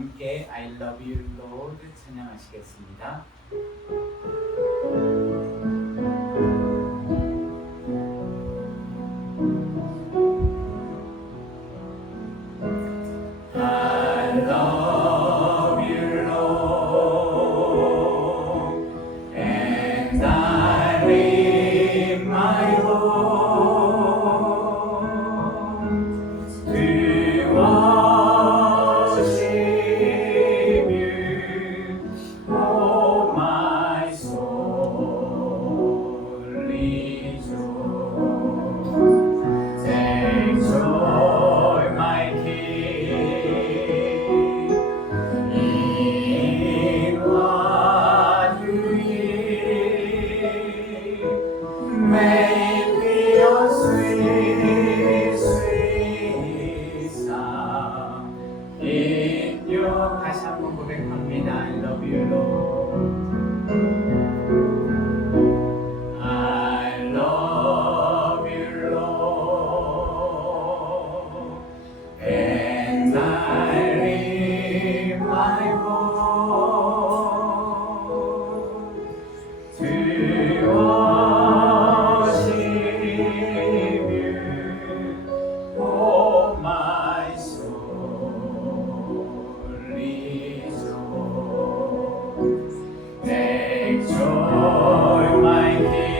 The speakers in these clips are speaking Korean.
함께 I love you Lord 찬양하시겠습니다. I love you Lord and I lift my voice to worship you, oh my soul rejoice. Take joy, my King, in what you hear. May it be a sweet, sweet sound in your. 다시 한번 고백합니다. I love you, Lord. I love you, Lord, and I lift my voice to worship you, oh my soul rejoice. Take joy, my King,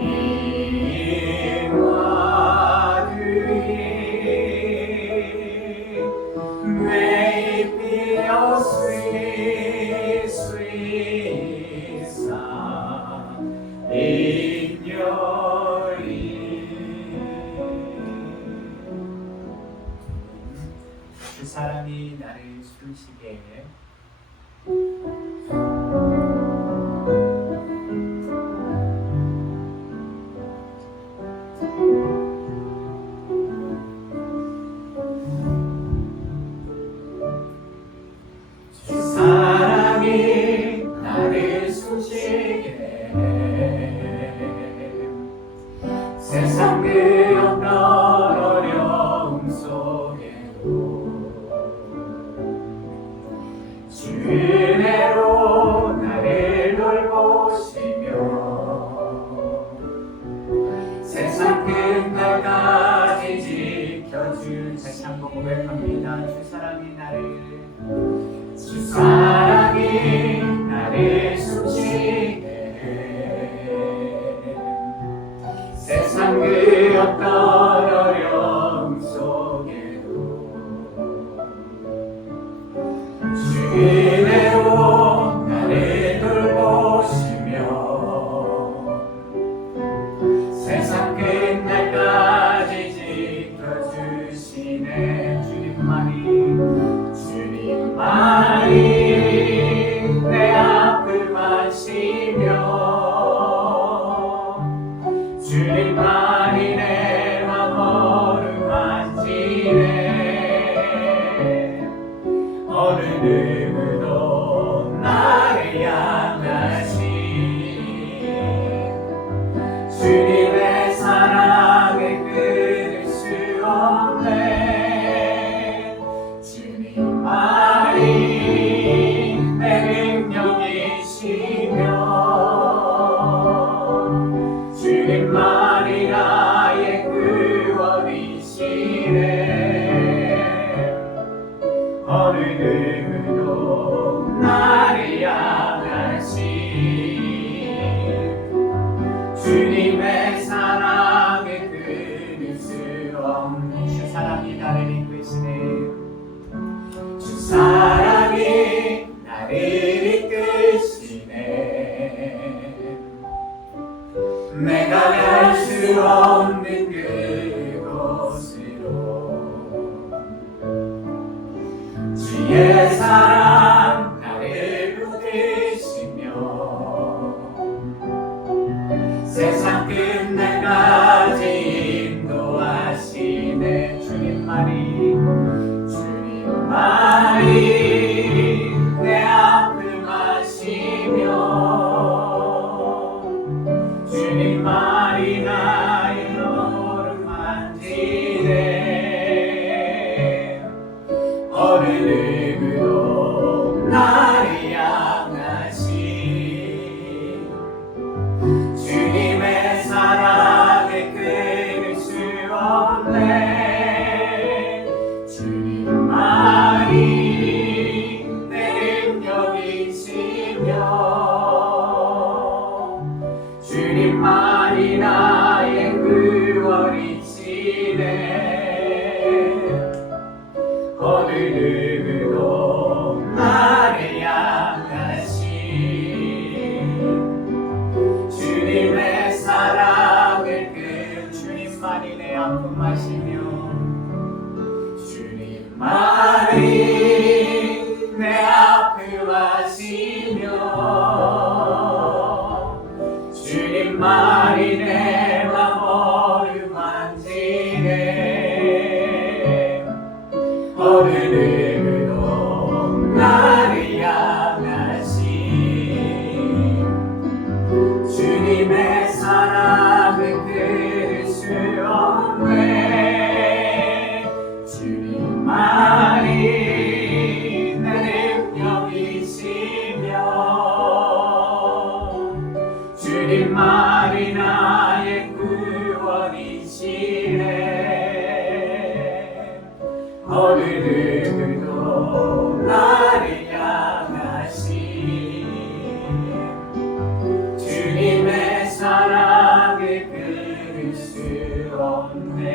in what you hear. May it be a sweet, sweet sound in your ear. 그 사람이 나를 숨쉬게 주 사랑이 나를 숨쉬게 세상 그 어떤 어려움 속에도 주 은혜로 나를 돌보시며 세상 끝날까지 지켜줄. 다시 한번 고백합니다. 주 사랑이 나를 숨쉬게 세상 그 어떤 어려움 속에도 주 은혜로 나를 돌보시며 세상 끝날까지 지켜주시네. 주님만이 내 앞을 마시며 주님만이 내 맘을 만지네. 어느 누구도 나를 향하신 주님의 사랑을 끊을 수 없네. 주님만이 내 능력이시며 주님만이 나의 구원이시네. 어느 누구도 나를 향하신 주님의 사랑을 끊을 수 없는. 주 사랑이 나를 이끄시네. 주 사랑이 나를 이끄시네. 내가 갈 수 없는 그곳으로 주의 사랑 나를 붙드시며 세상 끝날까지 인도하시네. 주님만이 내 앞을 마시며 주님만이 나의 얼음 만지네. 어느 누구도 나를 향하신 주님의 사랑을 끊을 수 없네. 주님만이 내 능력이시며 주님만이 나의 구원이시네. 어느 누구도 나를 향하신 주님의 사랑을 끈 주님만이 내 아픔하시며 주님만이 내 아픔하시며 주님만이 내 맘 어루만지네. 어느 누구도 나를 향하신 주님의 사랑을 끊을 수 없네. 주님만이 내 능력이시며 주님만이 나의 구원이시네. 어느 누구도 나를 향하신 주님의 사랑을 끊을 수 없네.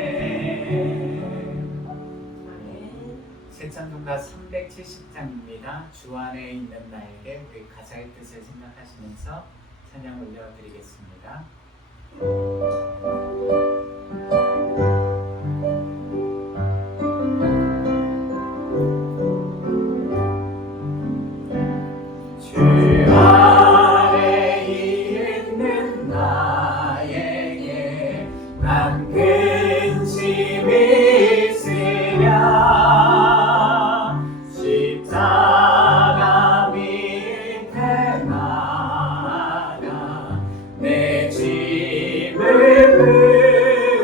새찬송가 370장입니다. 주 안에 있는 나에게 우리 가사의 뜻을 생각하시면서 찬양 올려드리겠습니다. 주 안에 있는 나에게 난 근심이 있으랴. 십자가 밑에 나가 내 짐을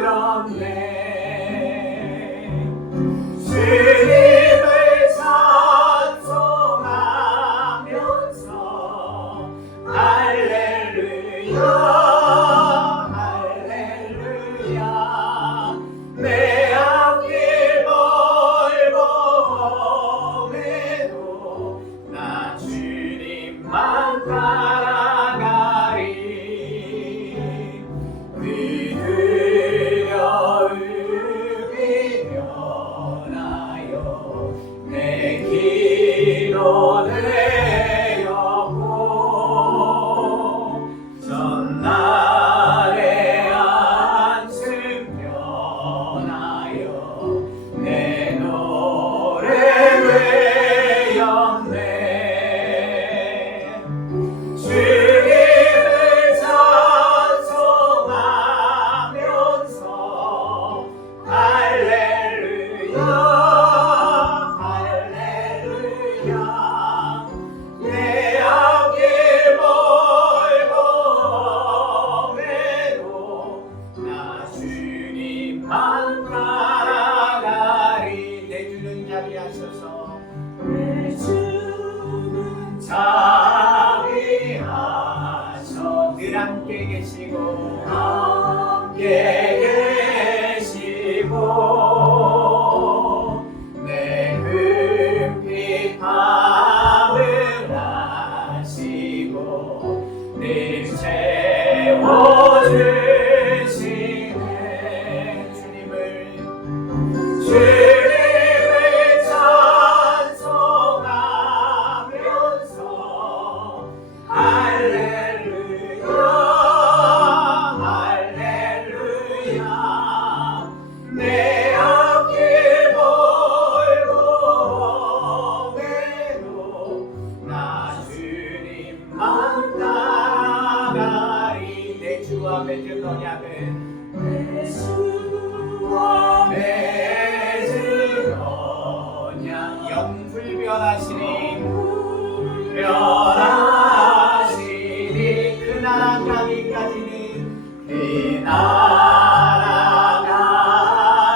풀었네. 주님을 찬송하면서 할렐루야 할렐루야. 내 앞길 멀고 나 주님만 따라가리. 위드려 우기며 나여 내 기도 되었고 전날에 한층 변하여 내 노래 되었네. 주님을 찬송하면서 할렐루야 할렐루야. 내 앞길 멀고 나 주님만 따라가리. 내 주는 자비하셔서 내 주는 자비하셔. 늘 함께 계시고 함께 계시고 내 금빛 밤을 하시고 늘 채워주시네. 주님을 찬송하면서 할렐루야 할렐루야. 내 앞길 멀고 나 주님만 따라가리. 내 주와 맺은 언약은 내 주와 맺은 언약 영불변하시니 변하시니 그 나라 가기까지는 그 나라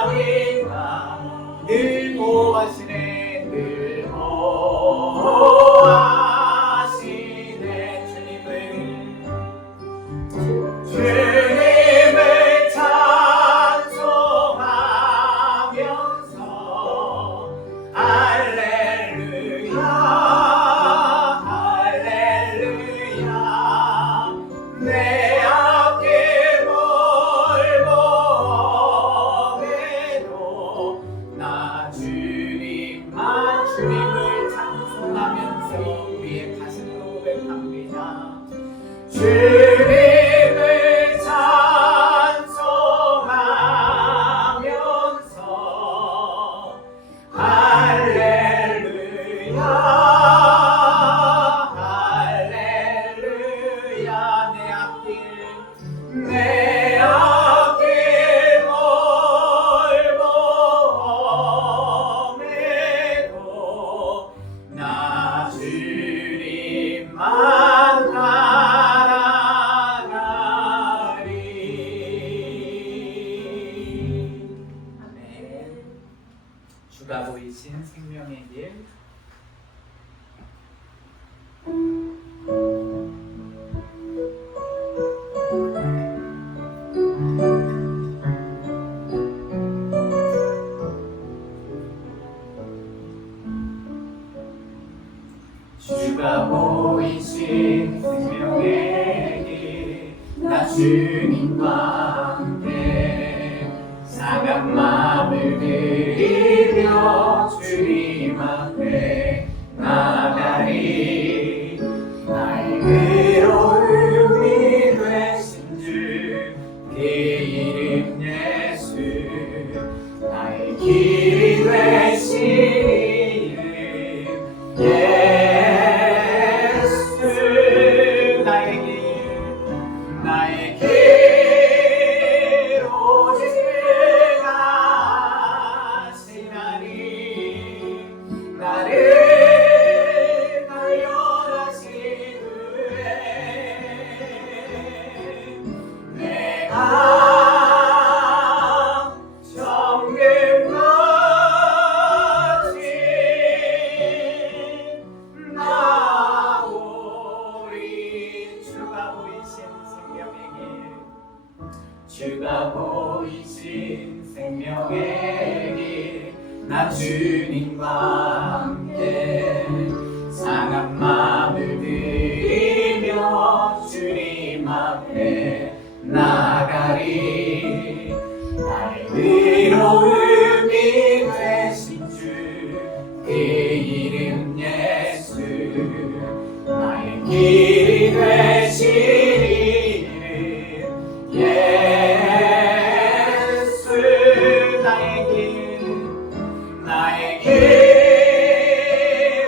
가기가 늘 보호하시네. 늘 위해서 우리의 가슴으로 고백합니다. 주님을 찬송하면서 할렐루야 할렐루야 내 앞길 멀고 나 주님만 따라가리. 아멘. 주가 보이신 생명의 길. 주가 보이신 생명의 길, 나 주님과 함께 상한 마음을 들이며 주님 앞에 나가리. 나의 의로움이 되신 주, 그 이름 예수. 나의 길이 되신 이름 예수. 나의 길 오직 그가 하시나니. 나를 발견하신 후에 내가 정금같이 나오리. 주가 보이신 생명의 길, 주가 보이신 생명의 길, 나 주님과 함께 상한 마음을 들이며 주님 앞에 나가리. 나의 의로움이 되신 주, 그 이름 예수. 나의 길이 되신 이름 예수. 나의 길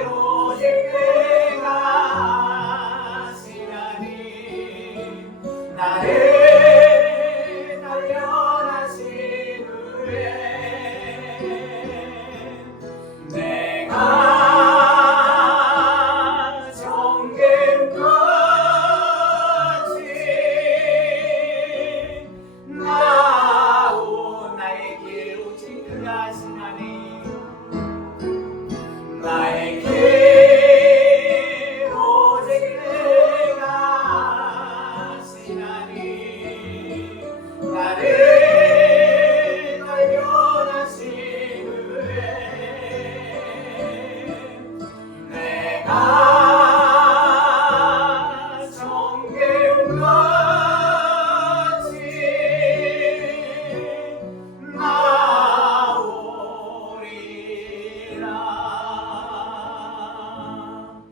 오직 그가 하시나니. 나를 단련하신 후에 내가 정금같이 나오. 나의 길 오직 그가 하시나니. 나의 길 오직 그가 하시나니. 나를 발견하신 후에 내가 정금같이 나오리라.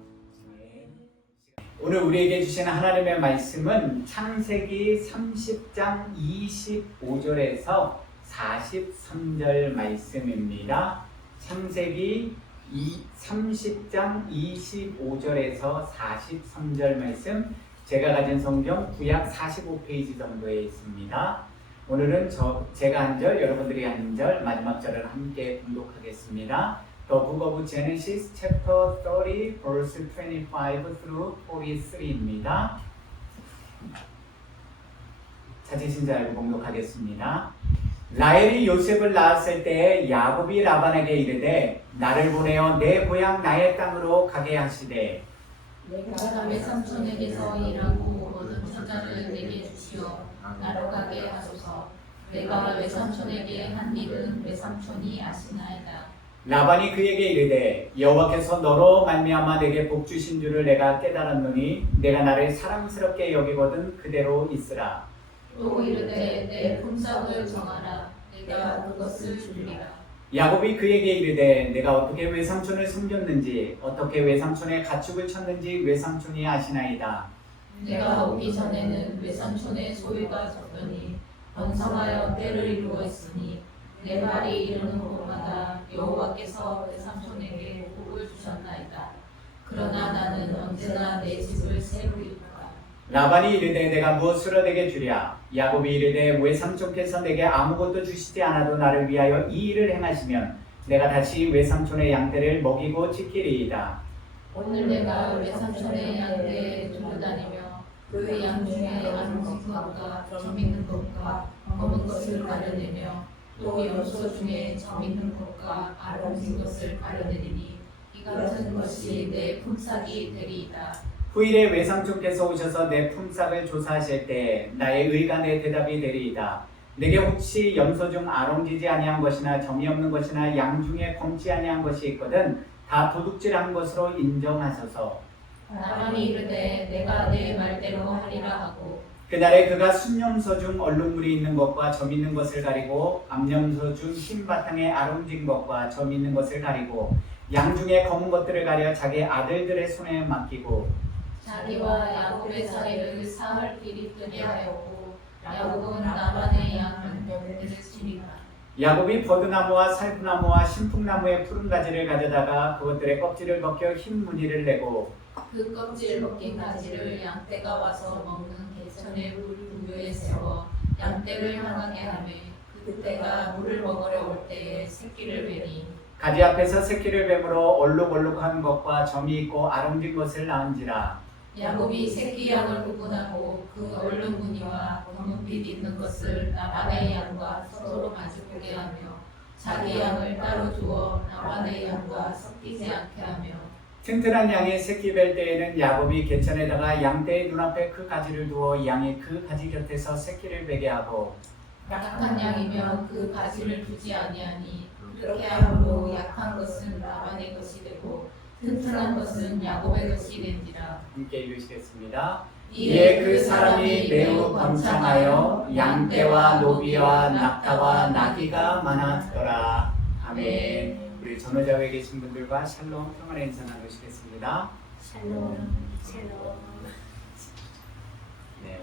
오늘 우리에게 주신 하나님의 말씀은 창세기 30장 25절에서 43절 말씀입니다. 창세기 30장 25절에서 43절 말씀, 제가 가진 성경 구약 45페이지 정도에 있습니다. 오늘은 제가 한 절, 여러분들이 한 절, 마지막 절을 함께 봉독하겠습니다. The Book of Genesis, chapter 30, verse 25 through 43입니다. 찾으신 줄 알고 봉독하겠습니다. 라헬이 요셉을 낳았을 때에 야곱이 라반에게 이르되 나를 보내어 내 고향 나의 땅으로 가게 하시되 내가 외삼촌에게서 일하고 얻은 처자를 내게 주시어 나로 가게 하소서. 내가 외삼촌에게 한 일은 외삼촌이 아시나이다. 라반이 그에게 이르되 여호와께서 너로 말미암아 내게 복 주신 줄을 내가 깨달았노니 내가 나를 사랑스럽게 여기거든 그대로 있으라. 또 이르되 내 품삯을 정하라. 내가 그것을 주리라. 야곱이 그에게 이르되 내가 어떻게 외삼촌을 숨겼는지 어떻게 외삼촌의 가축을 쳤는지 외삼촌이 아시나이다. 내가 오기 전에는 외삼촌의 소유가 적더니 번성하여 때를 이루어 있으니 내 말이 이르는 곳마다 여호와께서 외삼촌에게 복을 주셨나이다. 그러나 나는 언제나 내 집을 세우리까. 라반이 이르되 내가 무엇으로 내게 주랴. 야곱이 이르되 외삼촌께서 내게 아무것도 주시지 않아도 나를 위하여 이 일을 행하시면 내가 다시 외삼촌의 양떼를 먹이고 지키리이다. 오늘 내가 외삼촌의 양떼에 두고 다니며 그 양 중에 안진 것과 점 있는 것과 검은 것을 가려내며 또 염소 중에 점 있는 것과 아름진 것을 가려내리니 이 같은 것이 내 품삯이 되리이다. 후일에 외삼촌께서 오셔서 내 품삯을 조사하실 때 나의 의가 내 대답이 되리이다. 내게 혹시 염소 중 아롱지지 아니한 것이나 점이 없는 것이나 양 중에 검지 아니한 것이 있거든 다 도둑질한 것으로 인정하소서. 라반이 이르되 내가 내 말대로 하리라 하고 그날에 그가 순염소 중 얼룩물이 있는 것과 점 있는 것을 가리고 암염소 중 흰 바탕에 아롱진 것과 점 있는 것을 가리고 양 중에 검은 것들을 가려 자기 아들들의 손에 맡기고 자기와 야곱의 사이를 사흘 길이 뜨게 하였고 야곱은 라반의 양 열매를 치리라. 야곱이 버드나무와 살구나무와 신풍나무의 푸른 가지를 가져다가 그것들의 껍질을 벗겨 흰 무늬를 내고 그 껍질 벗긴 가지를 양떼가 와서 먹는 개천의 물 위에 세워 양떼를 향하게 하며 그때가 물을 먹으려 올 때에 새끼를 베니 가지 앞에서 새끼를 뱀으로 얼룩얼룩한 것과 점이 있고 아롱진 것을 낳은지라. 야곱이 새끼 양을 구분하고 그 얼룩 무늬와 검은빛 있는 것을 라반의 양과 서로 마주보게 하며 자기 양을 따로 두어 라반의 양과 섞이지 않게 하며 튼튼한 양이 새끼 뵐 때에는 야곱이 개천에다가 양떼의 눈앞에 그 가지를 두어 양이 그 가지 곁에서 새끼를 베게 하고 약한 양이면 그 가지를 두지 아니하니 그렇게 함으로 약한 것은 라반의 것이 되고 튼튼한 것은 야곱의 것이 된지라. 함께 읽으시겠습니다. 이에 그 사람이 매우 번창하여 양떼와 노비와 낙타와 나귀가 많았더라. 아멘. 우리 전호자에 계신 분들과 샬롬 평안의 인사 나누시겠습니다. 샬롬 샬롬. 네.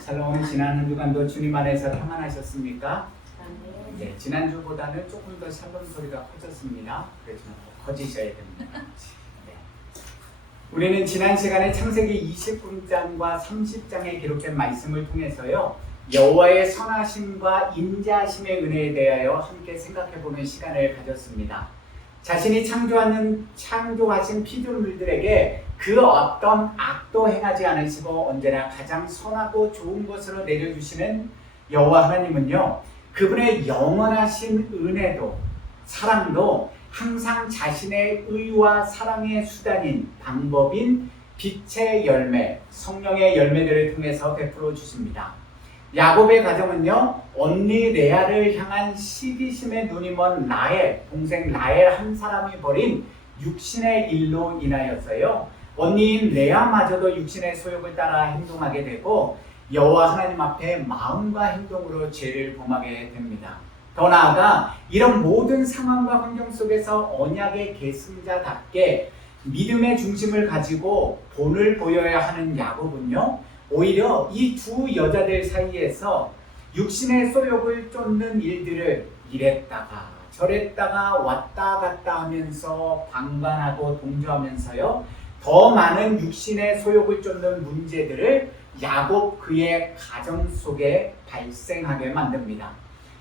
샬롬은 지난 한 주간도 주님 안에서 평안하셨습니까? 네, 지난주보다는 조금 더 샬롬 소리가 커졌습니다. 그렇지만 더 커지셔야 됩니다. 네. 우리는 지난 시간에 창세기 29장과 30장에 기록된 말씀을 통해서요. 여호와의 선하심과 인자하심의 은혜에 대하여 함께 생각해보는 시간을 가졌습니다. 자신이 창조하신 피조물들에게 그 어떤 악도 행하지 않으시고 언제나 가장 선하고 좋은 것으로 내려주시는 여호와 하나님은요. 그분의 영원하신 은혜도 사랑도 항상 자신의 의와 사랑의 수단인 방법인 빛의 열매, 성령의 열매들을 통해서 베풀어 주십니다. 야곱의 가정은요, 언니 레아를 향한 시기심에 눈이 먼 라헬, 동생 라헬 한 사람이 벌인 육신의 일로 인하여서요, 언니인 레아마저도 육신의 소욕을 따라 행동하게 되고 여호와 하나님 앞에 마음과 행동으로 죄를 범하게 됩니다. 더 나아가 이런 모든 상황과 환경 속에서 언약의 계승자답게 믿음의 중심을 가지고 본을 보여야 하는 야곱은요, 오히려 이 두 여자들 사이에서 육신의 소욕을 쫓는 일들을 이랬다가 저랬다가 왔다 갔다 하면서 방관하고 동조하면서요, 더 많은 육신의 소욕을 쫓는 문제들을 야곱 그의 가정 속에 발생하게 만듭니다.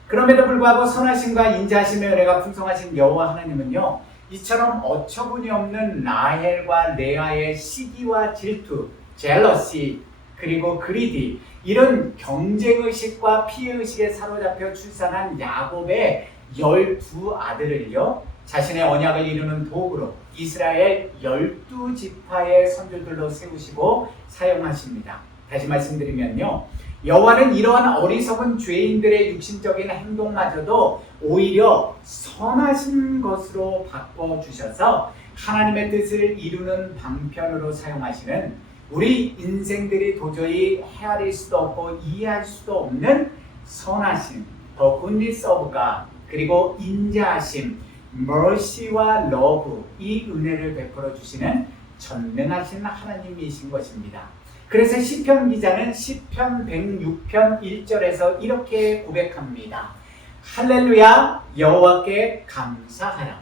그럼에도 불구하고 선하심과 인자하심의 은혜가 풍성하신 여호와 하나님은요, 이처럼 어처구니 없는 라헬과 레아의 시기와 질투, 젤러시, 그리고 그리디, 이런 경쟁의식과 피해의식에 사로잡혀 출산한 야곱의 12아들을요 자신의 언약을 이루는 도구로 이스라엘 12지파의 선조들로 세우시고 사용하십니다. 다시 말씀드리면요, 여호와는 이러한 어리석은 죄인들의 육신적인 행동마저도 오히려 선하신 것으로 바꿔주셔서 하나님의 뜻을 이루는 방편으로 사용하시는 우리 인생들이 도저히 헤아릴 수도 없고 이해할 수도 없는 선하심, the goodness of God, 그리고 인자하심, mercy와 love, 이 은혜를 베풀어 주시는 전능하신 하나님이신 것입니다. 그래서 시편 기자는 시편 106편 1절에서 이렇게 고백합니다. 할렐루야, 여호와께 감사하라.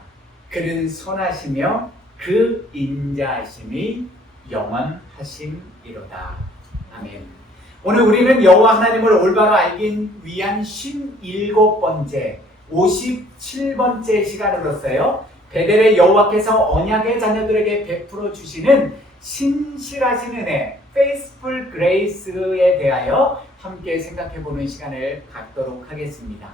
그는 선하시며 그 인자하심이 영원하심이로다. 아멘. 오늘 우리는 여호와 하나님을 올바로 알기 위한 57번째, 57번째 시간으로서요, 베델의 여호와께서 언약의 자녀들에게 베풀어 주시는 신실하신 은혜, faithful grace에 대하여 함께 생각해보는 시간을 갖도록 하겠습니다.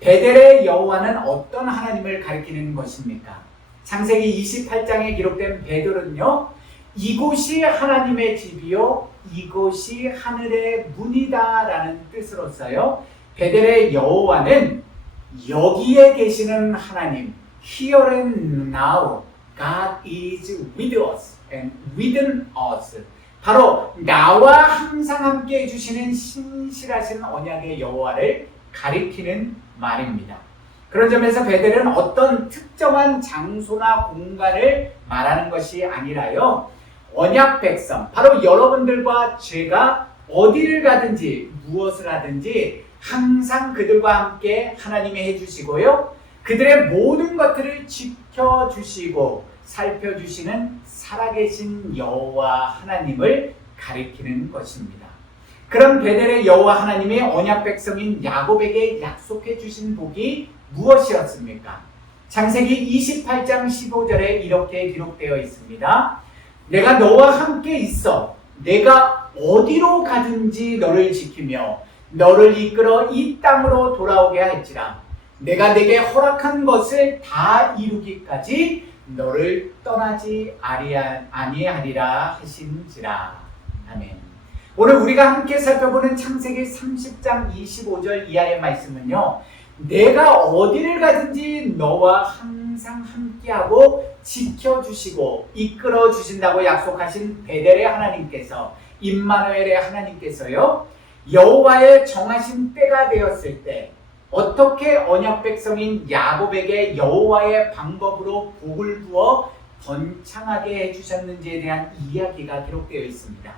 베델의 여호와는 어떤 하나님을 가리키는 것입니까? 창세기 28장에 기록된 베델은요, 이곳이 하나님의 집이요, 이곳이 하늘의 문이다 라는 뜻으로서요, 베델의 여호와는 여기에 계시는 하나님, here and now, God is with us and within us. 바로 나와 항상 함께 해주시는 신실하신 언약의 여호와를 가리키는 말입니다. 그런 점에서 베델은 어떤 특정한 장소나 공간을 말하는 것이 아니라요, 언약 백성, 바로 여러분들과 제가 어디를 가든지 무엇을 하든지 항상 그들과 함께 하나님이 해주시고요, 그들의 모든 것들을 지켜주시고 살펴주시는 살아계신 여호와 하나님을 가리키는 것입니다. 그런 베델의 여호와 하나님이 언약 백성인 야곱에게 약속해 주신 복이 무엇이었습니까? 창세기 28장 15절에 이렇게 기록되어 있습니다. 내가 너와 함께 있어 내가 어디로 가든지 너를 지키며 너를 이끌어 이 땅으로 돌아오게 할지라. 내가 내게 허락한 것을 다 이루기까지 너를 떠나지 아니하리라 하신지라. 아멘. 오늘 우리가 함께 살펴보는 창세기 30장 25절 이하의 말씀은요, 내가 어디를 가든지 너와 항상 함께하고 지켜주시고 이끌어주신다고 약속하신 베델의 하나님께서, 임마누엘의 하나님께서요, 여호와의 정하신 때가 되었을 때 어떻게 언약 백성인 야곱에게 여호와의 방법으로 복을 부어 번창하게 해주셨는지에 대한 이야기가 기록되어 있습니다.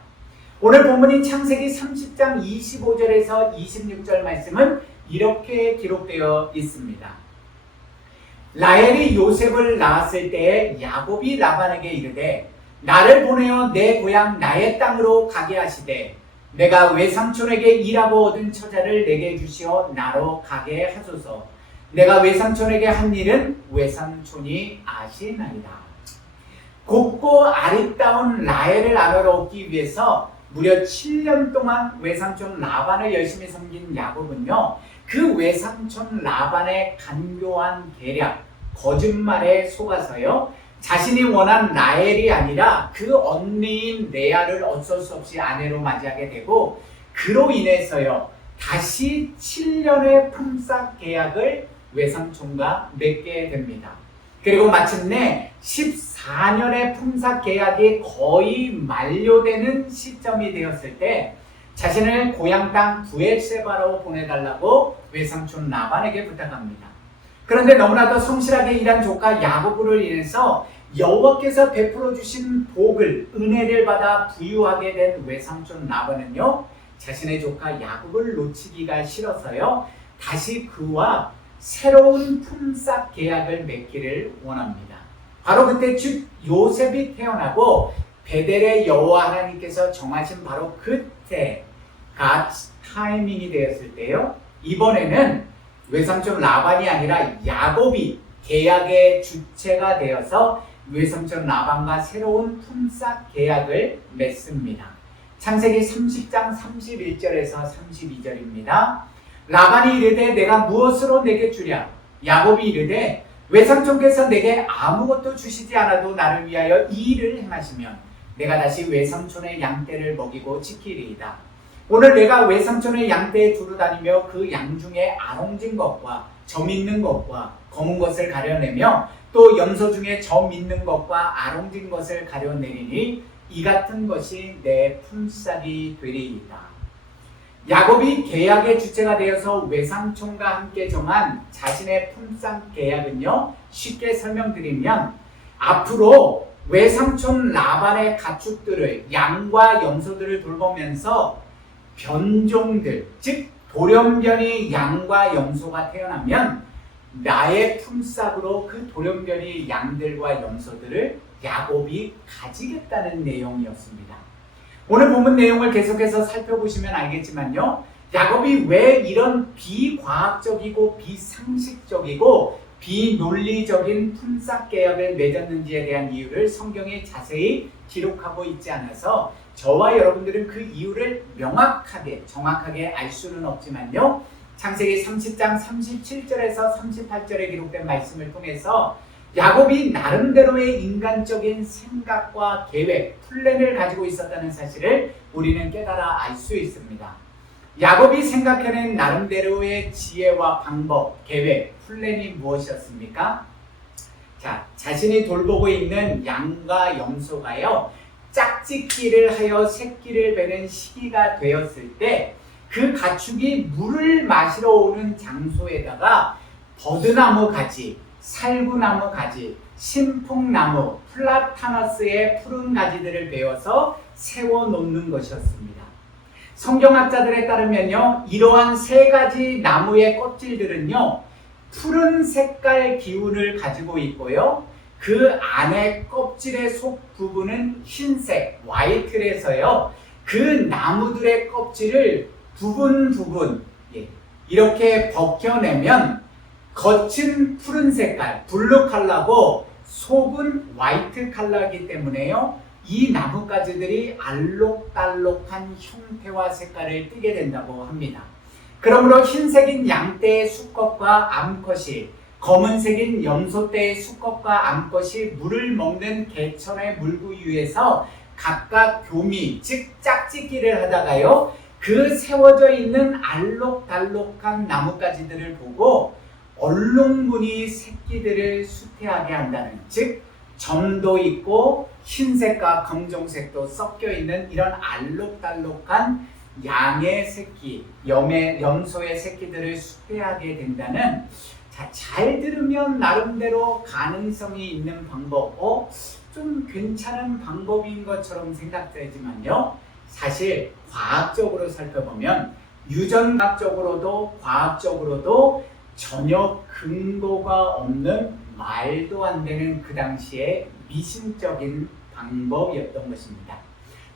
오늘 본문인 창세기 30장 25절에서 26절 말씀은 이렇게 기록되어 있습니다. 라헬이 요셉을 낳았을 때에 야곱이 라반에게 이르되 나를 보내어 내 고향 나의 땅으로 가게 하시되 내가 외삼촌에게 일하고 얻은 처자를 내게 주시어 나로 가게 하소서. 내가 외삼촌에게 한 일은 외삼촌이 아시나이다. 곱고 아리따운 라헬을 알아러 얻기 위해서 무려 7년 동안 외삼촌 라반을 열심히 섬긴 야곱은요, 그 외삼촌 라반의 간교한 계략, 거짓말에 속아서요, 자신이 원한 라헬이 아니라 그 언니인 레아를 어쩔 수 없이 아내로 맞이하게 되고, 그로 인해서요, 다시 7년의 품삯 계약을 외삼촌과 맺게 됩니다. 그리고 마침내 14년의 품삯 계약이 거의 만료되는 시점이 되었을 때 자신을 고향 땅 브엘세바로 보내달라고 외삼촌 라반에게 부탁합니다. 그런데 너무나도 성실하게 일한 조카 야곱으로 인해서 여호와께서 베풀어 주신 복을, 은혜를 받아 부유하게 된 외삼촌 라반은요, 자신의 조카 야곱을 놓치기가 싫어서요, 다시 그와 새로운 품삯 계약을 맺기를 원합니다. 바로 그때 즉 요셉이 태어나고 베델의 여호와 하나님께서 정하신 바로 그때 God's 타이밍이 되었을 때요, 이번에는 외삼촌 라반이 아니라 야곱이 계약의 주체가 되어서 외삼촌 라반과 새로운 품삯 계약을 맺습니다. 창세기 30장 31절에서 32절입니다. 라반이 이르되 내가 무엇으로 내게 주랴? 야곱이 이르되 외삼촌께서 내게 아무것도 주시지 않아도 나를 위하여 이 일을 행하시면 내가 다시 외삼촌의 양떼를 먹이고 지키리이다. 오늘 내가 외삼촌의 양떼에 두루 다니며 그 양 중에 아롱진 것과 점 있는 것과 검은 것을 가려내며 또 염소 중에 점 있는 것과 아롱진 것을 가려내리니 이 같은 것이 내 품삯이 되리이다. 야곱이 계약의 주체가 되어서 외삼촌과 함께 정한 자신의 품삯 계약은요, 쉽게 설명드리면 앞으로 외삼촌 라반의 가축들을, 양과 염소들을 돌보면서 변종들, 즉 돌연변이 양과 염소가 태어나면 나의 품삯으로 그 돌연변이 양들과 염소들을 야곱이 가지겠다는 내용이었습니다. 오늘 본문 내용을 계속해서 살펴보시면 알겠지만요, 야곱이 왜 이런 비과학적이고 비상식적이고 비논리적인 품삯 계약을 맺었는지에 대한 이유를 성경에 자세히 기록하고 있지 않아서 저와 여러분들은 그 이유를 명확하게 정확하게 알 수는 없지만요, 창세기 30장 37절에서 38절에 기록된 말씀을 통해서 야곱이 나름대로의 인간적인 생각과 계획, 플랜을 가지고 있었다는 사실을 우리는 깨달아 알 수 있습니다. 야곱이 생각해낸 나름대로의 지혜와 방법, 계획, 플랜이 무엇이었습니까? 자, 자신이 돌보고 있는 양과 염소가요, 짝짓기를 하여 새끼를 베는 시기가 되었을 때 그 가축이 물을 마시러 오는 장소에다가 버드나무 가지, 살구나무 가지, 신풍나무, 플라타너스의 푸른 가지들을 베어서 세워놓는 것이었습니다. 성경학자들에 따르면요, 이러한 세 가지 나무의 껍질들은요, 푸른 색깔 기운을 가지고 있고요, 그 안에 껍질의 속 부분은 흰색, 화이트에서요, 그 나무들의 껍질을 부분 이렇게 벗겨내면 겉은 푸른 색깔, 블루 컬러고 속은 화이트 컬러이기 때문에요, 이 나뭇가지들이 알록달록한 형태와 색깔을 띠게 된다고 합니다. 그러므로 흰색인 양떼의 수컷과 암컷이, 검은색인 염소떼의 수컷과 암컷이 물을 먹는 개천의 물구유에서 각각 교미, 즉 짝짓기를 하다가요, 그 세워져 있는 알록달록한 나뭇가지들을 보고 얼룩무늬 새끼들을 수태하게 한다는, 즉 점도 있고 흰색과 검정색도 섞여 있는 이런 알록달록한 양의 새끼, 염소의 새끼들을 수태하게 된다는, 자, 잘 들으면 나름대로 가능성이 있는 방법, 좀 괜찮은 방법인 것처럼 생각되지만요, 사실 과학적으로 살펴보면 유전학적으로도 과학적으로도 전혀 근거가 없는 말도 안 되는 그 당시에 미신적인 방법이었던 것입니다.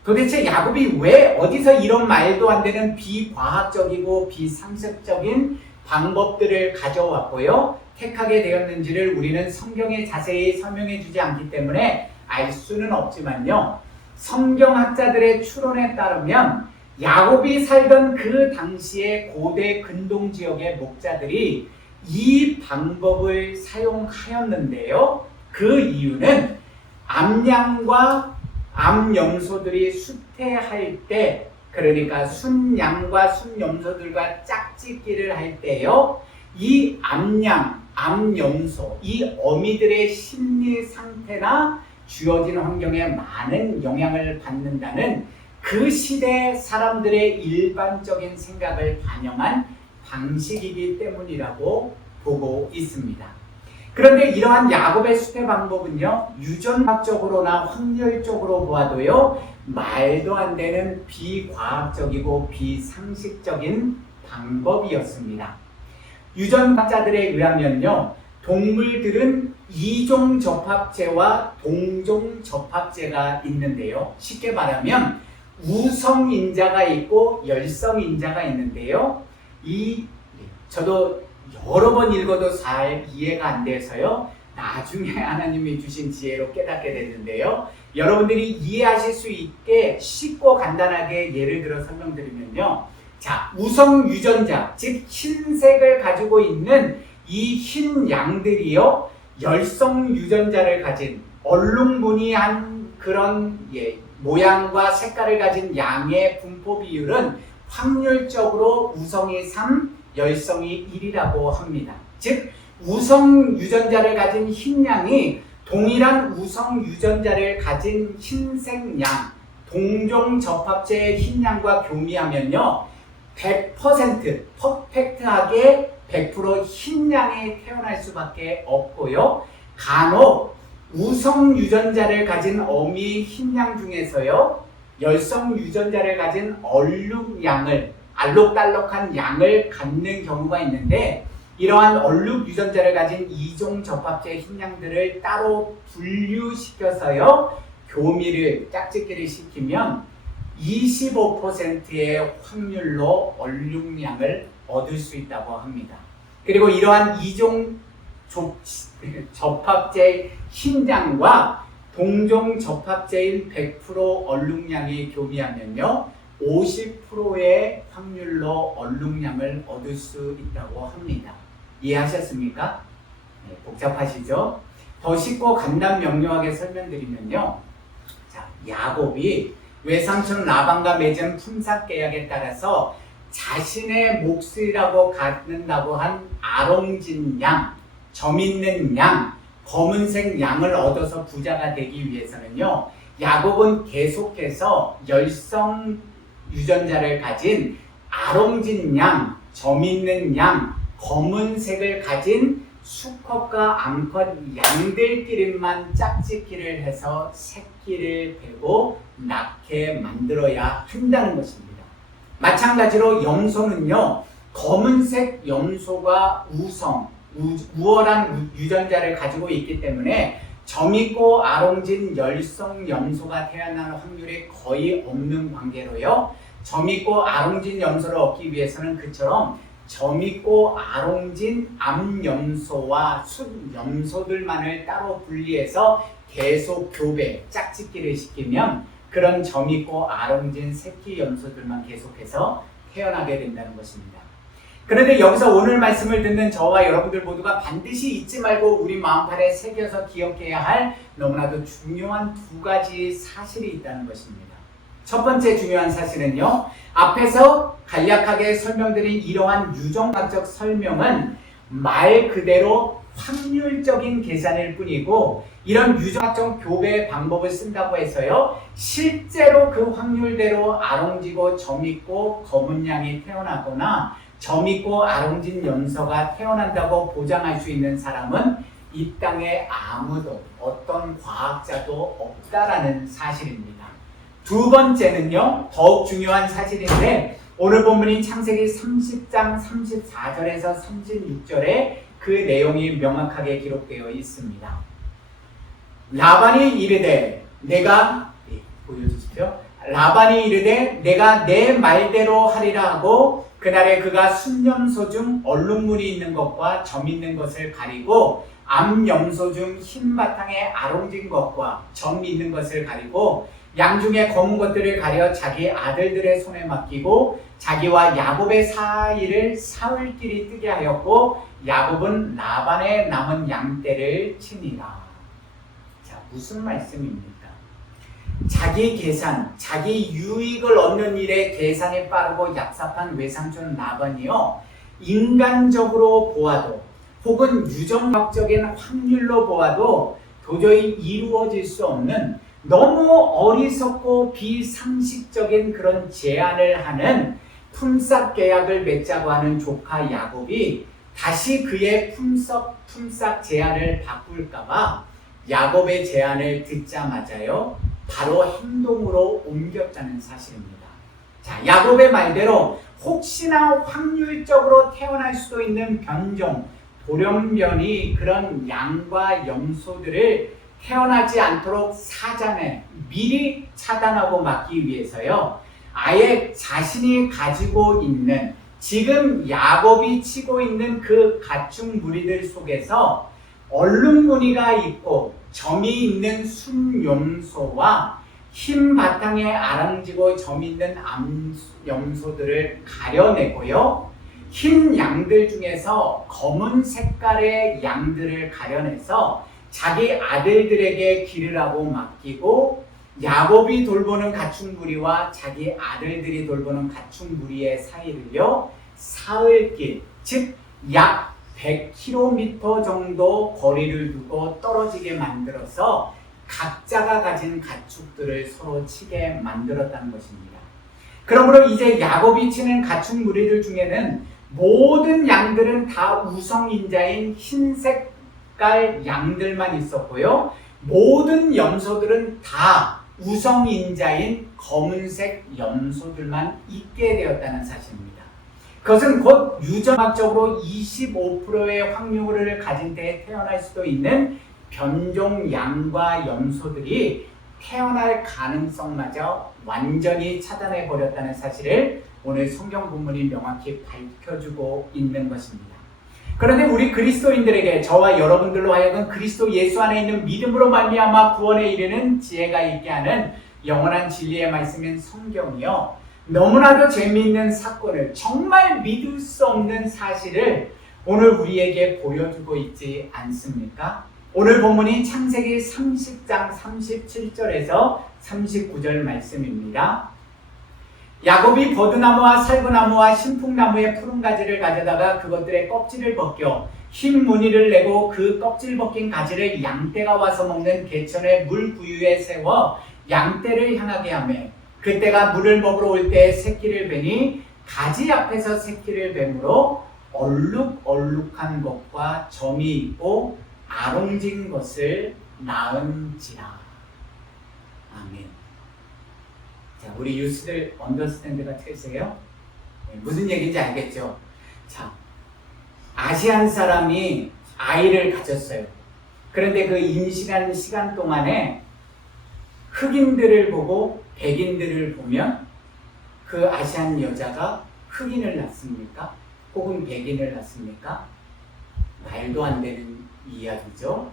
도대체 야곱이 왜 어디서 이런 말도 안 되는 비과학적이고 비상식적인 방법들을 가져왔고요, 택하게 되었는지를 우리는 성경에 자세히 설명해 주지 않기 때문에 알 수는 없지만요, 성경학자들의 추론에 따르면 야곱이 살던 그 당시의 고대 근동 지역의 목자들이 이 방법을 사용하였는데요, 그 이유는 암양과 암염소들이 수태할 때, 그러니까 순양과 순염소들과 짝짓기를 할 때요, 이 암양, 암염소, 이 어미들의 심리 상태나 주어진 환경에 많은 영향을 받는다는 그 시대 사람들의 일반적인 생각을 반영한 방식이기 때문이라고 보고 있습니다. 그런데 이러한 야곱의 수태 방법은요, 유전학적으로나 확률적으로 보아도요, 말도 안 되는 비과학적이고 비상식적인 방법이었습니다. 유전학자들에 의하면요, 동물들은 이종 접합제와 동종 접합제가 있는데요, 쉽게 말하면 우성인자가 있고 열성인자가 있는데요, 저도 여러 번 읽어도 잘 이해가 안 돼서요, 나중에 하나님이 주신 지혜로 깨닫게 됐는데요, 여러분들이 이해하실 수 있게 쉽고 간단하게 예를 들어 설명드리면요, 자, 우성 유전자, 즉 흰색을 가지고 있는 이 흰 양들이요, 열성 유전자를 가진 얼룩무늬한 그런 모양과 색깔을 가진 양의 분포 비율은 확률적으로 우성이 3, 열성이 1이라고 합니다. 즉 우성 유전자를 가진 흰 양이 동일한 우성 유전자를 가진 흰색 양, 동종 접합체의 흰 양과 교미하면요, 100% 퍼펙트하게 100% 흰 양이 태어날 수밖에 없고요. 간혹 우성 유전자를 가진 어미 흰 양 중에서요, 열성 유전자를 가진 얼룩 양을, 알록달록한 양을 갖는 경우가 있는데, 이러한 얼룩 유전자를 가진 이종 접합체 흰 양들을 따로 분류시켜서요, 교미를, 짝짓기를 시키면 25%의 확률로 얼룩량을 얻을 수 있다고 합니다. 그리고 이러한 이종 접합체의 흰양과 동종 접합체인 100% 얼룩량이 교미하면요, 50%의 확률로 얼룩량을 얻을 수 있다고 합니다. 이해하셨습니까? 네, 복잡하시죠? 더 쉽고 간단 명료하게 설명드리면요, 자, 야곱이 외삼촌 라반과 맺은 품삯 계약에 따라서 자신의 몫이라고 갖는다고 한 아롱진 양, 점 있는 양, 검은색 양을 얻어서 부자가 되기 위해서는요, 야곱은 계속해서 열성 유전자를 가진 아롱진 양, 점 있는 양, 검은색을 가진 수컷과 암컷 양들끼리만 짝짓기를 해서 새끼를 베고 낳게 만들어야 한다는 것입니다. 마찬가지로 염소는요, 검은색 염소가 우월한 유전자를 가지고 있기 때문에 점있고 아롱진 열성 염소가 태어날 확률이 거의 없는 관계로요, 점있고 아롱진 염소를 얻기 위해서는 그처럼 점있고 아롱진 암염소와 숫염소들만을 따로 분리해서 계속 교배, 짝짓기를 시키면 그런 점있고 아롱진 새끼 염소들만 계속해서 태어나게 된다는 것입니다. 그런데 여기서 오늘 말씀을 듣는 저와 여러분들 모두가 반드시 잊지 말고 우리 마음판에 새겨서 기억해야 할 너무나도 중요한 두 가지 사실이 있다는 것입니다. 첫 번째 중요한 사실은요, 앞에서 간략하게 설명드린 이러한 유전학적 설명은 말 그대로 확률적인 계산일 뿐이고, 이런 유전학적 교배 방법을 쓴다고 해서요, 실제로 그 확률대로 아롱지고 점있고 검은 양이 태어나거나 점있고 아롱진 염소가 태어난다고 보장할 수 있는 사람은 이 땅에 아무도, 어떤 과학자도 없다라는 사실입니다. 두 번째는요, 더욱 중요한 사실인데, 오늘 본문인 창세기 30장 34절에서 36절에 그 내용이 명확하게 기록되어 있습니다. 라반이 이르되 보여주십시오. 라반이 이르되 내가 내 말대로 하리라 하고, 그날에 그가 순염소 중 얼룩무늬 있는 것과 점 있는 것을 가리고 암염소 중 흰 바탕에 아롱진 것과 점 있는 것을 가리고 양 중에 검은 것들을 가려 자기 아들들의 손에 맡기고 자기와 야곱의 사이를 사흘길이 뜨게 하였고, 야곱은 라반의 남은 양떼를 치니라. 자, 무슨 말씀입니까? 자기 계산, 자기 유익을 얻는 일에 계산이 빠르고 얍삽한 외삼촌 라반이요, 인간적으로 보아도 혹은 유전학적인 확률로 보아도 도저히 이루어질 수 없는 너무 어리석고 비상식적인 그런 제안을 하는 품삯 계약을 맺자고 하는 조카 야곱이 다시 그의 품삯 제안을 바꿀까봐 야곱의 제안을 듣자마자요, 바로 행동으로 옮겼다는 사실입니다. 자, 야곱의 말대로 혹시나 확률적으로 태어날 수도 있는 변종, 돌연변이 그런 양과 염소들을 태어나지 않도록 사전에 미리 차단하고 막기 위해서요, 아예 자신이 가지고 있는, 지금 야곱이 치고 있는 그 가축 무리들 속에서 얼룩무늬가 있고 점이 있는 순염소와 흰 바탕에 아랑지고 점 있는 암염소들을 가려내고요, 흰 양들 중에서 검은 색깔의 양들을 가려내서 자기 아들들에게 기르라고 맡기고, 야곱이 돌보는 가축 무리와 자기 아들들이 돌보는 가축 무리의 사이를요, 사흘길, 즉 약 100km 정도 거리를 두고 떨어지게 만들어서 각자가 가진 가축들을 서로 치게 만들었다는 것입니다. 그러므로 이제 야곱이 치는 가축 무리들 중에는 모든 양들은 다 우성인자인 흰색깔 양들만 있었고요. 모든 염소들은 다 우성인자인 검은색 염소들만 있게 되었다는 사실입니다. 그것은 곧 유전학적으로 25%의 확률을 가진 때에 태어날 수도 있는 변종 양과 염소들이 태어날 가능성마저 완전히 차단해 버렸다는 사실을 오늘 성경 본문이 명확히 밝혀주고 있는 것입니다. 그런데 우리 그리스도인들에게 저와 여러분들로 하여금 그리스도 예수 안에 있는 믿음으로 말미암아 구원에 이르는 지혜가 있게 하는 영원한 진리의 말씀인 성경이요, 너무나도 재미있는 사건을, 정말 믿을 수 없는 사실을 오늘 우리에게 보여주고 있지 않습니까? 오늘 본문이 창세기 30장 37절에서 39절 말씀입니다. 야곱이 버드나무와 살구나무와 신풍나무의 푸른 가지를 가져다가 그것들의 껍질을 벗겨 흰 무늬를 내고 그 껍질 벗긴 가지를 양떼가 와서 먹는 개천의 물 부유에 세워 양떼를 향하게 하며, 그때가 물을 먹으러 올 때 새끼를 베니 가지 앞에서 새끼를 뱀으로 얼룩얼룩한 것과 점이 있고 아롱진 것을 낳은지라. 아멘. 자, 우리 유스들 언더스탠드가 되세요? 무슨 얘기인지 알겠죠? 자, 아시안 사람이 아이를 가졌어요. 그런데 그 임신한 시간 동안에 흑인들을 보고 백인들을 보면 그 아시안 여자가 흑인을 낳습니까? 혹은 백인을 낳습니까? 말도 안 되는 이야기죠.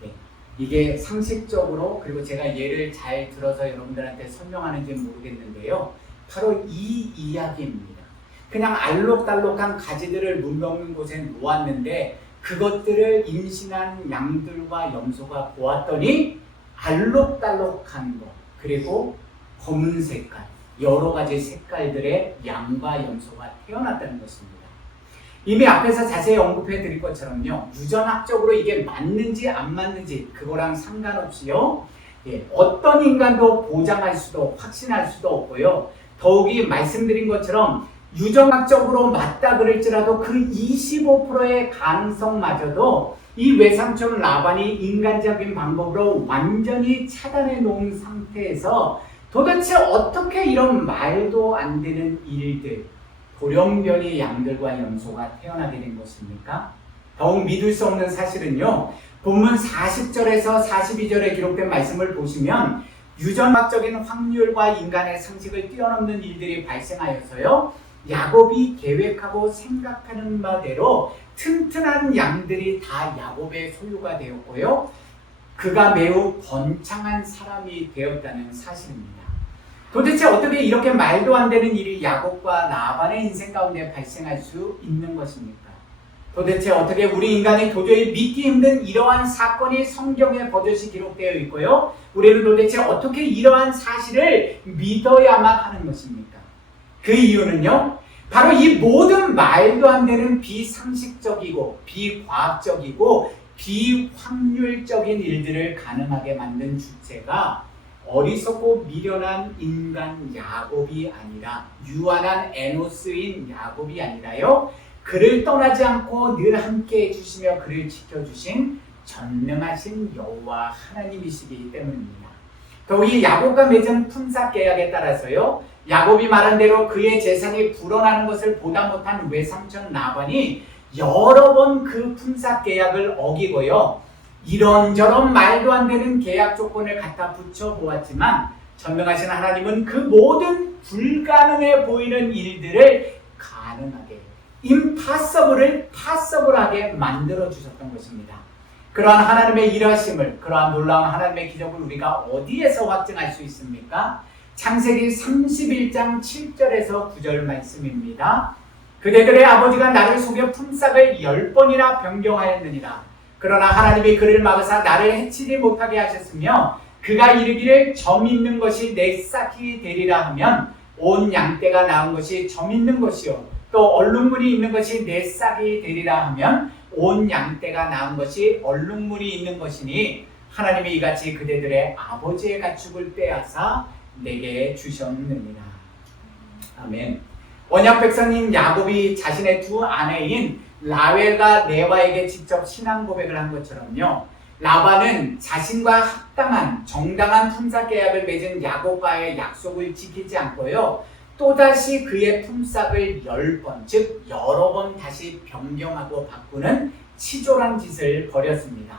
네. 이게 상식적으로, 그리고 제가 예를 잘 들어서 여러분들한테 설명하는지는 모르겠는데요, 바로 이 이야기입니다. 그냥 알록달록한 가지들을 물 먹는 곳에 놓았는데 그것들을 임신한 양들과 염소가 보았더니 알록달록한 것, 그리고 검은 색깔, 여러 가지 색깔들의 양과 염소가 태어났다는 것입니다. 이미 앞에서 자세히 언급해 드릴 것처럼요, 유전학적으로 이게 맞는지 안 맞는지 그거랑 상관없이요, 어떤 인간도 보장할 수도 확신할 수도 없고요, 더욱이 말씀드린 것처럼 유전학적으로 맞다 그럴지라도 그 25%의 가능성마저도 이 외삼촌 라반이 인간적인 방법으로 완전히 차단해 놓은 상태에서 도대체 어떻게 이런 말도 안 되는 일들, 돌연변이 양들과 염소가 태어나게 된 것입니까? 더욱 믿을 수 없는 사실은요, 본문 40절에서 42절에 기록된 말씀을 보시면 유전학적인 확률과 인간의 상식을 뛰어넘는 일들이 발생하여서요, 야곱이 계획하고 생각하는 바대로 튼튼한 양들이 다 야곱의 소유가 되었고요, 그가 매우 번창한 사람이 되었다는 사실입니다. 도대체 어떻게 이렇게 말도 안 되는 일이 야곱과 라반의 인생 가운데 발생할 수 있는 것입니까? 도대체 어떻게 우리 인간이 도저히 믿기 힘든 이러한 사건이 성경에 버젓이 기록되어 있고요, 우리는 도대체 어떻게 이러한 사실을 믿어야만 하는 것입니까? 그 이유는요, 바로 이 모든 말도 안 되는 비상식적이고 비과학적이고 비확률적인 일들을 가능하게 만든 주체가 어리석고 미련한 인간 야곱이 아니라, 유한한 에노스인 야곱이 아니라요, 그를 떠나지 않고 늘 함께 해주시며 그를 지켜주신 전능하신 여호와 하나님이시기 때문입니다. 더욱이 야곱과 맺은 품삯 계약에 따라서요, 야곱이 말한 대로 그의 재산이 불어나는 것을 보다 못한 외삼촌 라반이 여러 번 그 품삯 계약을 어기고요, 이런저런 말도 안 되는 계약 조건을 갖다 붙여보았지만 전능하신 하나님은 그 모든 불가능해 보이는 일들을 가능하게, impossible을 possible하게 만들어 주셨던 것입니다. 그러한 하나님의 일하심을, 그러한 놀라운 하나님의 기적을 우리가 어디에서 확증할 수 있습니까? 창세기 31장 7절에서 9절 말씀입니다. 그대들의 아버지가 나를 속여 품삯을 10번이나 변경하였느니라. 그러나 하나님이 그를 막으사 나를 해치지 못하게 하셨으며 그가 이르기를 점 있는 것이 내 싹이 되리라 하면 온 양떼가 낳은 것이 점 있는 것이요 또 얼룩무리 있는 것이 내 싹이 되리라 하면 온 양떼가 낳은 것이 얼룩무리 있는 것이니 하나님이 이같이 그대들의 아버지의 가축을 빼앗아 내게 주셨느니라. 아멘. 언약 백성인 야곱이 자신의 두 아내인 라헬과 레아에게 직접 신앙 고백을 한 것처럼요, 라반은 자신과 합당한 정당한 품삯 계약을 맺은 야곱과의 약속을 지키지 않고요, 또다시 그의 품삯을 10번, 즉 여러 번 다시 변경하고 바꾸는 치졸한 짓을 벌였습니다.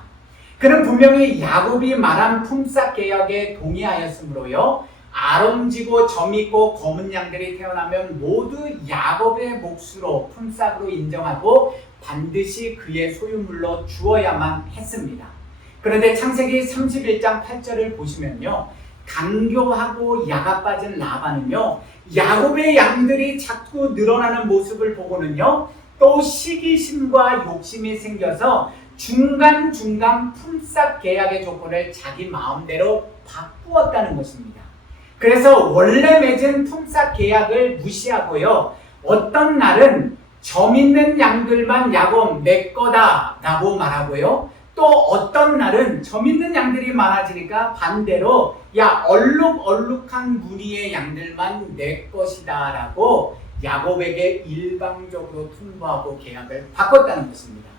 그는 분명히 야곱이 말한 품삯 계약에 동의하였으므로요, 아름지고 점있고 검은 양들이 태어나면 모두 야곱의 몫으로 품삯으로 인정하고 반드시 그의 소유물로 주어야만 했습니다. 그런데 창세기 31장 8절을 보시면요, 강교하고 야가 빠진 라반은요, 야곱의 양들이 자꾸 늘어나는 모습을 보고는요, 또 시기심과 욕심이 생겨서 중간중간 품삯 계약의 조건을 자기 마음대로 바꾸었다는 것입니다. 그래서 원래 맺은 품삯 계약을 무시하고요, 어떤 날은 점 있는 양들만 야곱 내 거다 라고 말하고요, 또 어떤 날은 점 있는 양들이 많아지니까 반대로 야 얼룩얼룩한 무리의 양들만 내 것이다 라고 야곱에게 일방적으로 통보하고 계약을 바꿨다는 것입니다.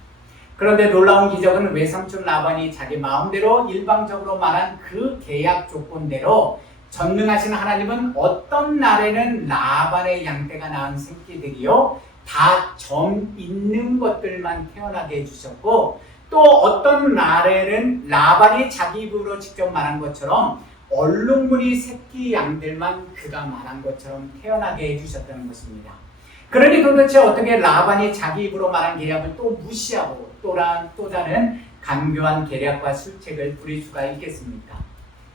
그런데 놀라운 기적은 외삼촌 라반이 자기 마음대로 일방적으로 말한 그 계약 조건대로 전능하신 하나님은 어떤 날에는 라반의 양떼가 낳은 새끼들이요 다 점 있는 것들만 태어나게 해주셨고, 또 어떤 날에는 라반이 자기 입으로 직접 말한 것처럼 얼룩무리 새끼 양들만 그가 말한 것처럼 태어나게 해주셨다는 것입니다. 그러니 도대체 어떻게 라반이 자기 입으로 말한 계약을 또 무시하고 또 다른 간교한 계략과 술책을 부릴 수가 있겠습니까?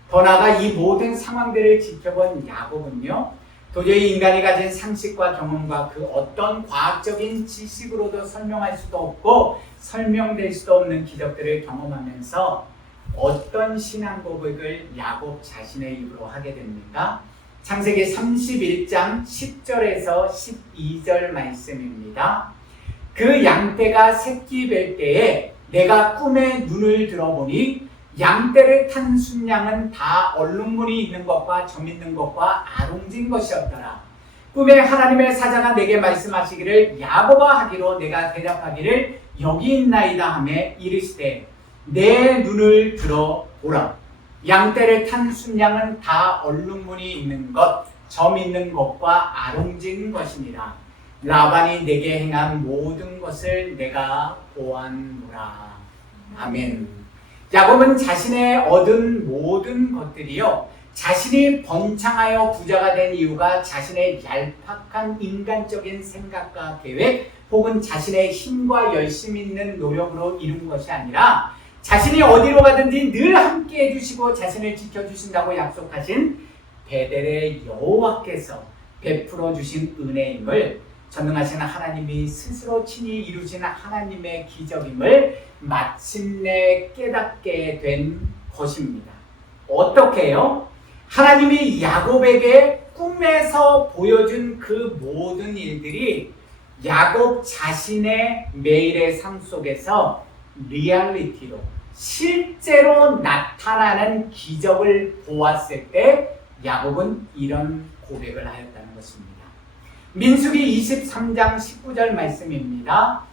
더 나아가 이 모든 상황들을 지켜본 야곱은요, 도저히 인간이 가진 상식과 경험과 그 어떤 과학적인 지식으로도 설명할 수도 없고 설명될 수도 없는 기적들을 경험하면서 어떤 신앙 고백을 야곱 자신의 입으로 하게 됩니까? 창세기 31장 10절에서 12절 말씀입니다. 그 양떼가 새끼 뵐 때에 내가 꿈에 눈을 들어보니 양떼를 탄 순양은 다 얼룩무늬 있는 것과 점 있는 것과 아롱진 것이었더라. 꿈에 하나님의 사자가 내게 말씀하시기를 야곱아 하기로 내가 대답하기를 여기 있나이다 하며 이르시되 내 눈을 들어 보라. 양떼를 탄 순양은 다 얼룩무늬 있는 것, 점 있는 것과 아롱진 것이니라. 라반이 내게 행한 모든 것을 내가 보았노라. 아멘. 야곱은 자신의 얻은 모든 것들이요, 자신이 번창하여 부자가 된 이유가 자신의 얄팍한 인간적인 생각과 계획 혹은 자신의 힘과 열심 있는 노력으로 이룬 것이 아니라 자신이 어디로 가든지 늘 함께 해주시고 자신을 지켜주신다고 약속하신 베델의 여호와께서 베풀어 주신 은혜임을, 전능하신 하나님이 스스로 친히 이루신 하나님의 기적임을 마침내 깨닫게 된 것입니다. 어떻게요? 하나님이 야곱에게 꿈에서 보여준 그 모든 일들이 야곱 자신의 매일의 삶 속에서 리얼리티로 실제로 나타나는 기적을 보았을 때 야곱은 이런 고백을 하였다는 것입니다. 민수기 23장 19절 말씀입니다.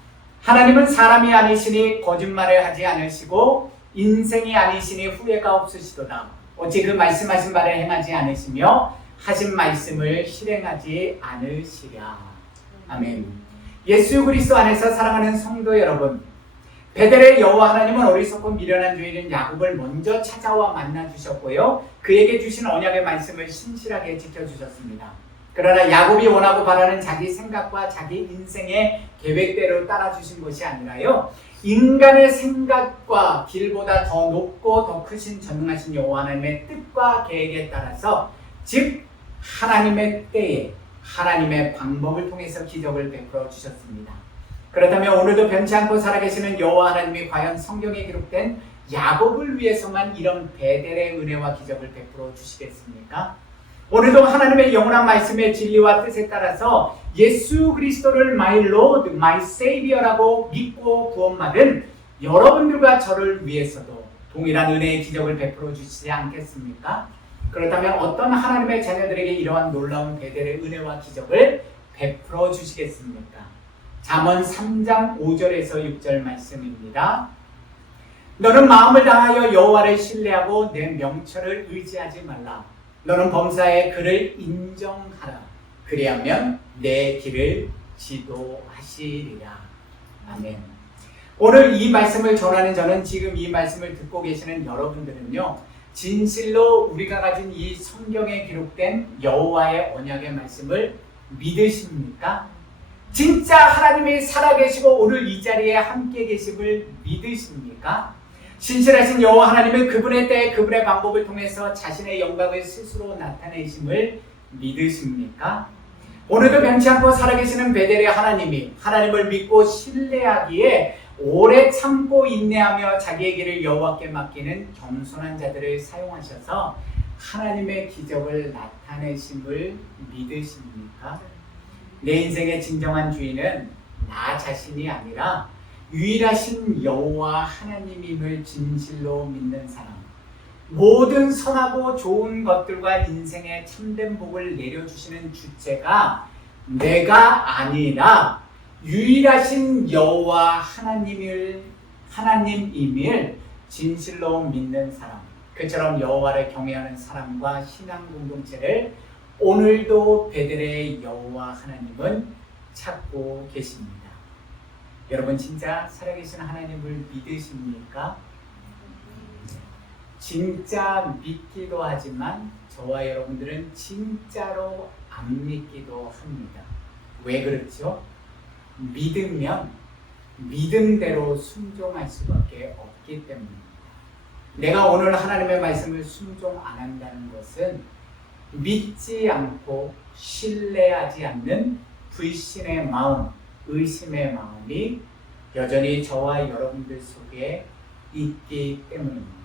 하나님은 사람이 아니시니 거짓말을 하지 않으시고 인생이 아니시니 후회가 없으시도다. 어찌 그 말씀하신 바를 행하지 않으시며 하신 말씀을 실행하지 않으시랴. 아멘. 예수 그리스도 안에서 사랑하는 성도 여러분, 베델의 여호와 하나님은 어리석고 미련한 주인인 야곱을 먼저 찾아와 만나 주셨고요, 그에게 주신 언약의 말씀을 신실하게 지켜주셨습니다. 그러나 야곱이 원하고 바라는 자기 생각과 자기 인생의 계획대로 따라주신 것이 아니라요, 인간의 생각과 길보다 더 높고 더 크신 전능하신 여호와 하나님의 뜻과 계획에 따라서, 즉 하나님의 때에 하나님의 방법을 통해서 기적을 베풀어 주셨습니다. 그렇다면 오늘도 변치 않고 살아계시는 여호와 하나님이 과연 성경에 기록된 야곱을 위해서만 이런 베델의 은혜와 기적을 베풀어 주시겠습니까? 오늘도 하나님의 영원한 말씀의 진리와 뜻에 따라서 예수 그리스도를 My Lord, My Savior라고 믿고 구원받은 여러분들과 저를 위해서도 동일한 은혜의 기적을 베풀어 주시지 않겠습니까? 그렇다면 어떤 하나님의 자녀들에게 이러한 놀라운 베델의 은혜와 기적을 베풀어 주시겠습니까? 잠언 3장 5절에서 6절 말씀입니다. 너는 마음을 다하여 여호와를 신뢰하고 내 명철을 의지하지 말라. 너는 범사에 그를 인정하라. 그리하면 내 길을 지도하시리라. 아멘. 오늘 이 말씀을 전하는 저는 지금 이 말씀을 듣고 계시는 여러분들은요, 진실로 우리가 가진 이 성경에 기록된 여호와의 언약의 말씀을 믿으십니까? 진짜 하나님이 살아계시고 오늘 이 자리에 함께 계심을 믿으십니까? 신실하신 여호와 하나님은 그분의 때 그분의 방법을 통해서 자신의 영광을 스스로 나타내심을 믿으십니까? 오늘도 변치 않고 살아계시는 베델의 하나님이 하나님을 믿고 신뢰하기에 오래 참고 인내하며 자기의 길을 여호와께 맡기는 겸손한 자들을 사용하셔서 하나님의 기적을 나타내심을 믿으십니까? 내 인생의 진정한 주인은 나 자신이 아니라 유일하신 여호와 하나님임을 진실로 믿는 사람, 모든 선하고 좋은 것들과 인생의 참된 복을 내려주시는 주체가 내가 아니라 유일하신 여호와 하나님임을 진실로 믿는 사람, 그처럼 여호와를 경외하는 사람과 신앙 공동체를 오늘도 베델의 여호와 하나님은 찾고 계십니다. 여러분 진짜 살아계신 하나님을 믿으십니까? 진짜 믿기도 하지만 저와 여러분들은 진짜로 안 믿기도 합니다. 왜 그렇죠? 믿으면 믿음대로 순종할 수밖에 없기 때문입니다. 내가 오늘 하나님의 말씀을 순종 안 한다는 것은 믿지 않고 신뢰하지 않는 불신의 마음, 의심의 마음이 여전히 저와 여러분들 속에 있기 때문입니다.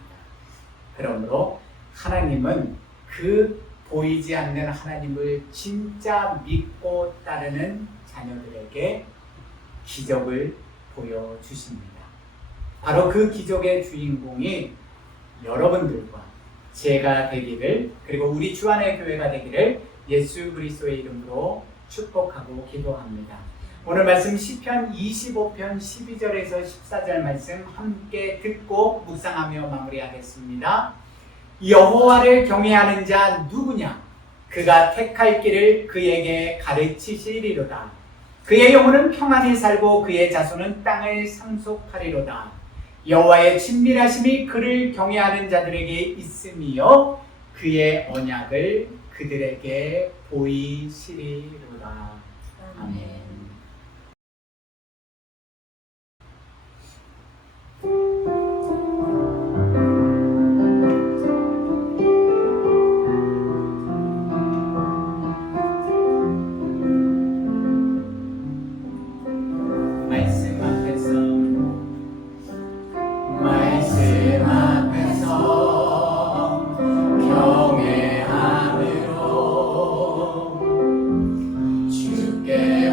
그러므로 하나님은 그 보이지 않는 하나님을 진짜 믿고 따르는 자녀들에게 기적을 보여주십니다. 바로 그 기적의 주인공이 여러분들과 제가 되기를, 그리고 우리 주안의 교회가 되기를 예수 그리스도의 이름으로 축복하고 기도합니다. 오늘 말씀 시편 25편 12절에서 14절 말씀 함께 듣고 묵상하며 마무리하겠습니다. 여호와를 경외하는 자 누구냐? 그가 택할 길을 그에게 가르치시리로다. 그의 영혼은 평안히 살고 그의 자손은 땅을 상속하리로다. 여호와의 친밀하심이 그를 경외하는 자들에게 있으며 그의 언약을 그들에게 보이시리로다. 아멘. 주께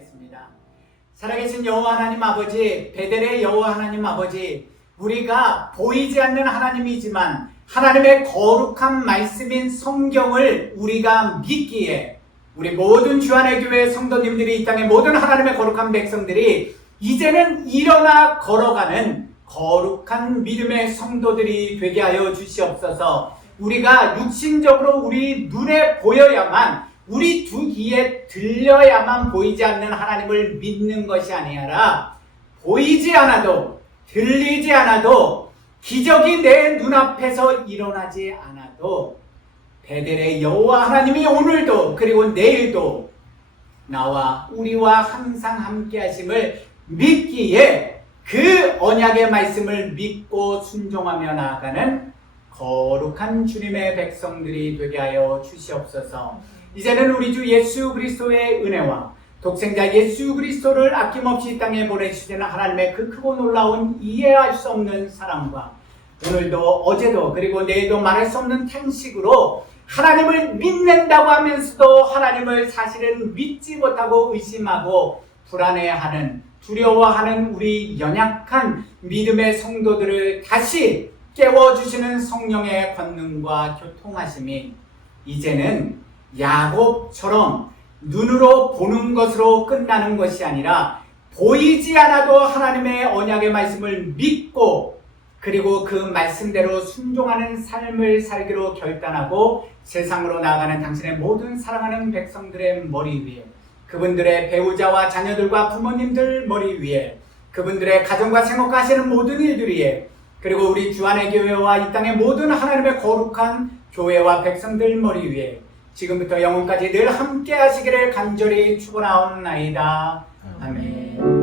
기도하겠습니다. 살아계신 여호와 하나님 아버지, 베델의 여호와 하나님 아버지, 우리가 보이지 않는 하나님이지만 하나님의 거룩한 말씀인 성경을 우리가 믿기에 우리 모든 주안의 교회 성도님들이, 이 땅의 모든 하나님의 거룩한 백성들이 이제는 일어나 걸어가는 거룩한 믿음의 성도들이 되게 하여 주시옵소서. 우리가 육신적으로 우리 눈에 보여야만, 우리 두 귀에 들려야만 보이지 않는 하나님을 믿는 것이 아니라 보이지 않아도 들리지 않아도 기적이 내 눈앞에서 일어나지 않아도 베델의 여호와 하나님이 오늘도 그리고 내일도 나와 우리와 항상 함께 하심을 믿기에 그 언약의 말씀을 믿고 순종하며 나아가는 거룩한 주님의 백성들이 되게 하여 주시옵소서. 이제는 우리 주 예수 그리스도의 은혜와 독생자 예수 그리스도를 아낌없이 이 땅에 보내주시는 하나님의 그 크고 놀라운 이해할 수 없는 사랑과 오늘도 어제도 그리고 내일도 말할 수 없는 탄식으로 하나님을 믿는다고 하면서도 하나님을 사실은 믿지 못하고 의심하고 불안해하는, 두려워하는 우리 연약한 믿음의 성도들을 다시 깨워주시는 성령의 권능과 교통하심이 이제는 야곱처럼 눈으로 보는 것으로 끝나는 것이 아니라 보이지 않아도 하나님의 언약의 말씀을 믿고 그리고 그 말씀대로 순종하는 삶을 살기로 결단하고 세상으로 나아가는 당신의 모든 사랑하는 백성들의 머리 위에, 그분들의 배우자와 자녀들과 부모님들 머리 위에, 그분들의 가정과 생업과 하시는 모든 일들 위에, 그리고 우리 주안의 교회와 이 땅의 모든 하나님의 거룩한 교회와 백성들 머리 위에 지금부터 영원까지 늘 함께 하시기를 간절히 축원하옵나이다. 아멘.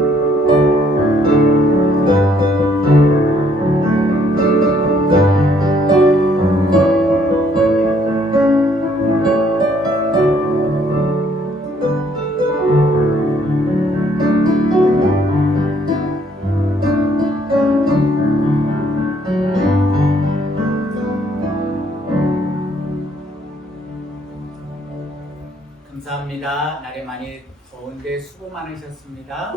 감사합니다. 날이 많이 더운데 수고 많으셨습니다.